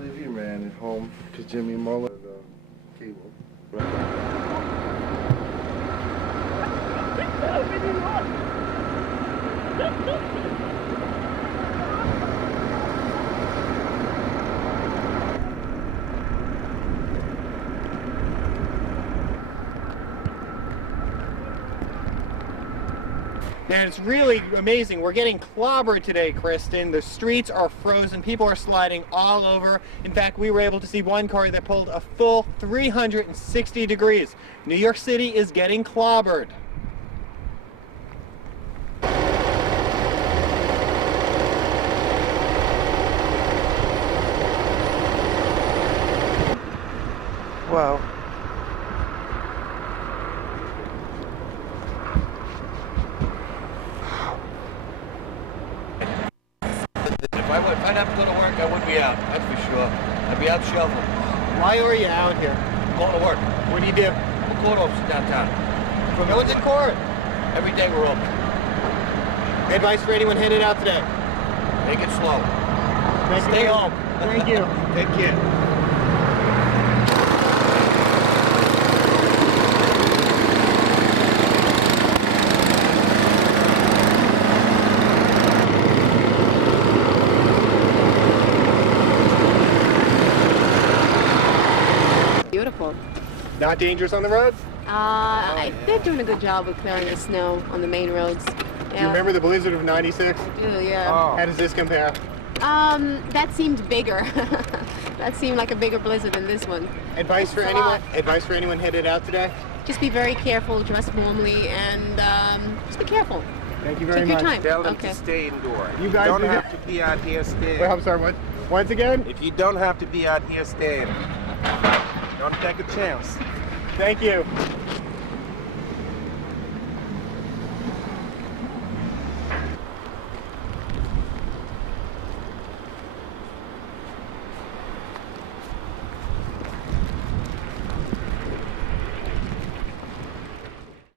leave your man at home because Jimmy Muller cable. And it's really amazing. We're getting clobbered today, Kristen. The streets are frozen. People are sliding all over. In fact, we were able to see one car that pulled a full 360 degrees. New York City is getting clobbered. Wow. If I'd have to go to work, I would be out, that's for sure. I'd be out shoveling. Why are you out here? Going to work. What do you do? I'm a court officer downtown. No one's in court. Every day we're open. Advice for anyone headed out today? Take it slow. Stay home. Thank you. Take care. Beautiful. Not dangerous on the roads? They're doing a good job of clearing the snow on the main roads. Yeah. Do you remember the blizzard of '96? I do, yeah. Oh. How does this compare? That seemed bigger. That seemed like a bigger blizzard than this one. Advice for anyone? Advice for anyone headed out today? Just be very careful, dress warmly, and just be careful. Thank you very Take much. your time. Tell them Okay. to stay indoors. You guys don't do have to be out here staying. Wait, I'm sorry, what? Once again? If you don't have to be out here staying, don't take a chance. Thank you.